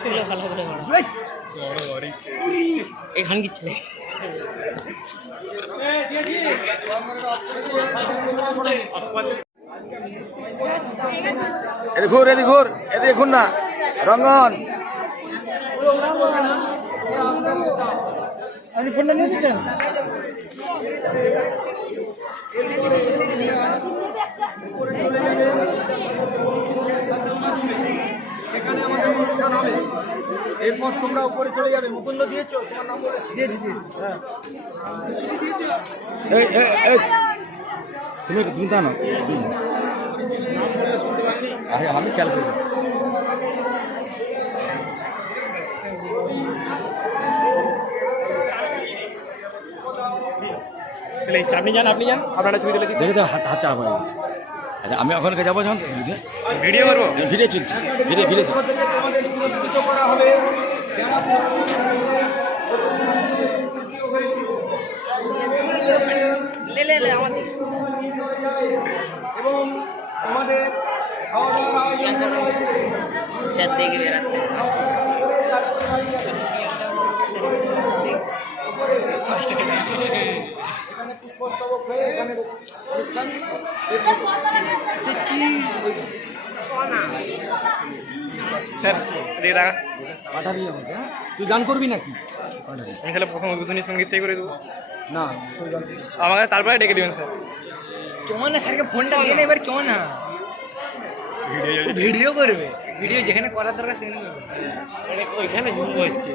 ভালো করে ছেলে। এদিকে ঘুর এদিকে ঘুর এদিকে ঘুর না। রঙ্গন। আপনি ফোনটা নিয়ে দিচ্ছেন? সেখানে অনুষ্ঠান হবে। এরপর তোমরা উপরে চলে যাবে। মুকুন্দ দিয়েছ? তোমার নাম বলেছি। দিয়েছি হ্যাঁ। এই এই এই। তুমি তুমি তা না আরে আমি খেয়াল করি তাহলে আপনি যান আপনি যান। আপনারা ছবি তুলে দেখে তো হাত হাত চাপা আচ্ছা আমি ওখানে যাব যখন? ভিডিও করব? ভিড়ে চলছে ভিড়ে ভিড়ে চলছে। পুরস্কৃত করা হবে লে লে লে আমাদের এবং আমাদের খাওয়া দাওয়ার আয়োজন করা হয়েছে। স্যার দেখে বেড়াতে এখানে পুষ্পস্তবক হয়ে এখানে অনুষ্ঠান। স্যার পাঠাবি আমাকে হ্যাঁ? তুই গান করবি নাকি? আমি তাহলে প্রথম উদ্বোধনী সঙ্গীতটাই করে দেবো। না না। আমাকে তারপরে ডেকে দেবেন স্যার। চমন স্যারকে ফোনটা দিয়ে না এবার চমন। না ভিডিও করবে। ভিডিও যেখানে করার দরকার সেখানে ওইখানে হচ্ছে।